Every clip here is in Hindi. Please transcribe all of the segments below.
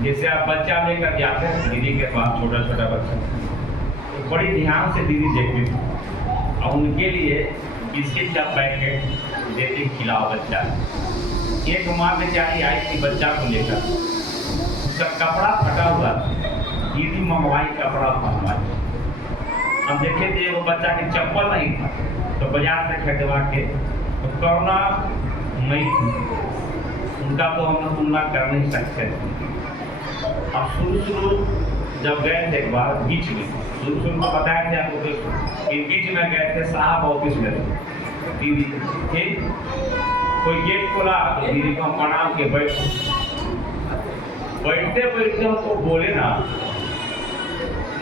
जैसे आप बच्चा लेकर जाते हैं दीदी के पास, छोटा छोटा बच्चा, तो बड़ी ध्यान से दीदी देखती थी और उनके लिए बिस्किट का पैकेट देती, खिलाओ बच्चा। एक माँ बेचारी आई थी बच्चा को लेकर, उसका कपड़ा फटा हुआ, दीदी मंगवाई कपड़ा मंगवाई। हम देखे थे वो बच्चा की चप्पल नहीं था तो बाजार से खरीदवा के, तो कोरोना नहीं थी, उनका तो हम तुलना कर नहीं सकते। अब शुरू जब गए थे एक बार बीच में, शुरू में बताया थे आपको कि बीच में गए थे, साहब ऑफिस में दीदी थे, कोई गेट खोला तो दीदी को हम प्रणाम के बैठते बैठते हमको बोले ना,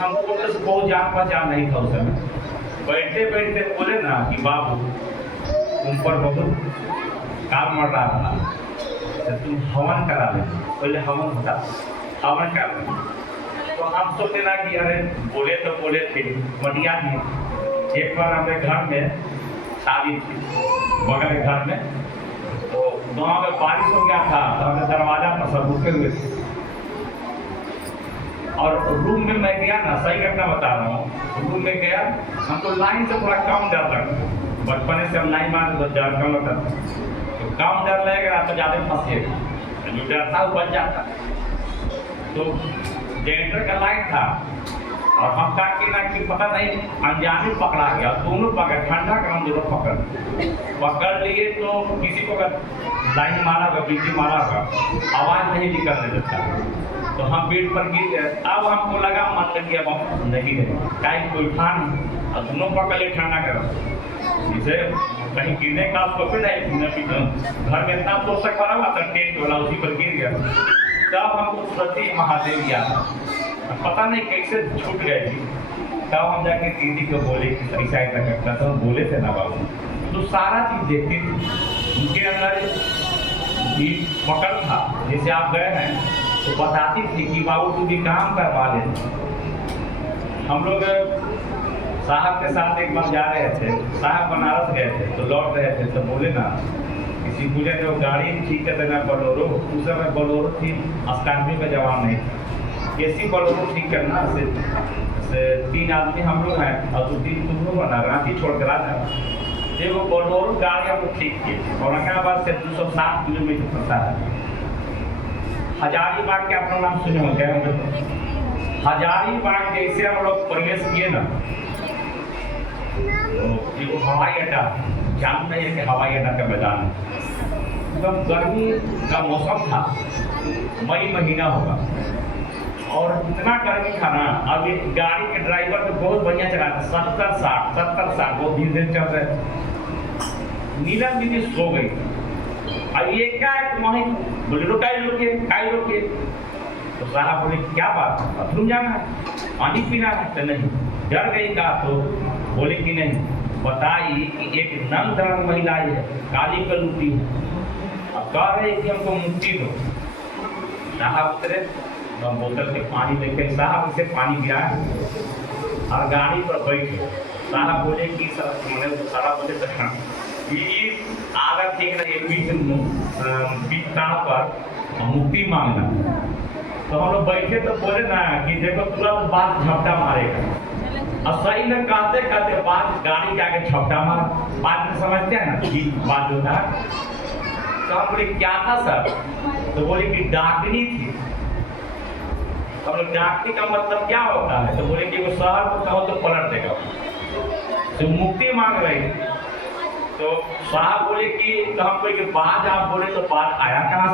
हमको तो बहुत जान पहचान नहीं था उस समय, बैठते बैठते बोले ना कि बाबू तुम पर बहुत काम मर रहा था, तो तुम हवन करा ले। पहले हवन होता, हवन करा ले। तो हम सोचते ना कि अरे बोले तो बोले थे मटिया थी। एक बार हमारे घर में शादी थी, बगल के घर में, तो गाँव में बारिश हो गया था, तो हमें दरवाजा पर सब रुके हुए थे और रूम में मैं गया ना, सही घटना बता रहा हूँ, रूम में गया, हमको लाइन से थोड़ा कम डर लगता, बचपन से हम लाइन मार तो डर कम लगता था, तो कम डर लगेगा तो ज़्यादा फंसेगा, जो डरता वो बच जाता। तो जनरेटर का लाइन था और हम का कि ना कि पता नहीं अनजाने पकड़ा गया, दोनों पकड़, ठंडा का हम दोनों पकड़ लिए। तो किसी को अगर लाइन मारा होगा, बिजली मारा होगा, आवाज़ नहीं निकलने देता, तो हम बेड पर गिर गए। अब हमको लगा मतलब कि अब हम नहीं गए, कहीं कोई ठान और दोनों पकड़ ले ठंडा कर, जिसे कहीं गिरने का उसको फिर नहीं, घर में इतना पोषक बना हुआ था टेंट वाला, उसी पर गिर गया। तब हमको सती महादेव याद, पता नहीं कैसे छूट गए थी। तब हम जाके दीदी को बोले कि ऐसा ऐसा करता, तो हम बोले थे ना बाबू, तो सारा चीज़ देखती थी, उनके अंदर भी पकड़ था। जैसे आप गए हैं तो बताती थी कि बाबू तू भी काम करवा ले। हम लोग साहब के साथ एक बार जा रहे थे, साहब बनारस गए थे, तो लौट रहे थे, तो बोले ना किसी पूजा जो गाड़ी ठीक कर देना, बोलोरो, उस समय बोलोरो थी, स्कॉर्पियो का जवाब नहीं था, ऐसी बोलोरो ठीक करना से 3 आदमी हम लोग हैं और 2-3 तुम लोग बना रांची छोड़ कर आ जाए। ये वो बोलोरो गाड़ी हम लोग ठीक किए, औरंगाबाद से 207 किलोमीटर पड़ता है। हजारीबाग के अपना नाम सुने होंगे, हजारीबाग जैसे हम लोग प्रवेश किए ना, तो ये हवाई अड्डा जानते हैं कि हवाई अड्डा का मैदान है, एकदम गर्मी का मौसम था, मई महीना होगा, और इतना गर्मी था ना। अब ये गाड़ी के ड्राइवर तो बहुत बढ़िया चला था, 70-60 बहुत धीरे धीरे चल रहे। नीलम दीदी सो गई, अब ये क्या है वहीं बोले रुकाई रोके, तो साहब बोले क्या बात, बाथरूम जाना है, पानी पीना है, तो नहीं, डर गई का, तो बोले कि नहीं, बताई कि एक नंग धर्म महिला है, काली कलूटी है, अब कह रहे कि हमको मुक्ति दो। साहब उतरे, हम बोतल के पानी लेके साहब इसे पानी गिरा और गाड़ी पर बैठे। साहब बोले कि साहब बोले तो ये आदत ठीक नहीं, बीच पर मुक्ति मांगना। तो हम लोग बैठे तो बोले ना कि देखो तुरंत बात झपटा मारेगा, और सही में कहते कहते बात गाड़ी के आगे झपटा मार, बात में समझते हैं ना कि बात होता है। तो हम बोले क्या था सर, तो बोले कि डाकनी थी। तो हम लोग डाकनी का मतलब क्या होता है, तो बोले कि वो शहर को कहो तो पलट देगा, तो मुक्ति मांग रही। तो साहब बोले कि तो हम कोई बात आप बोले तो बात आया कहाँ।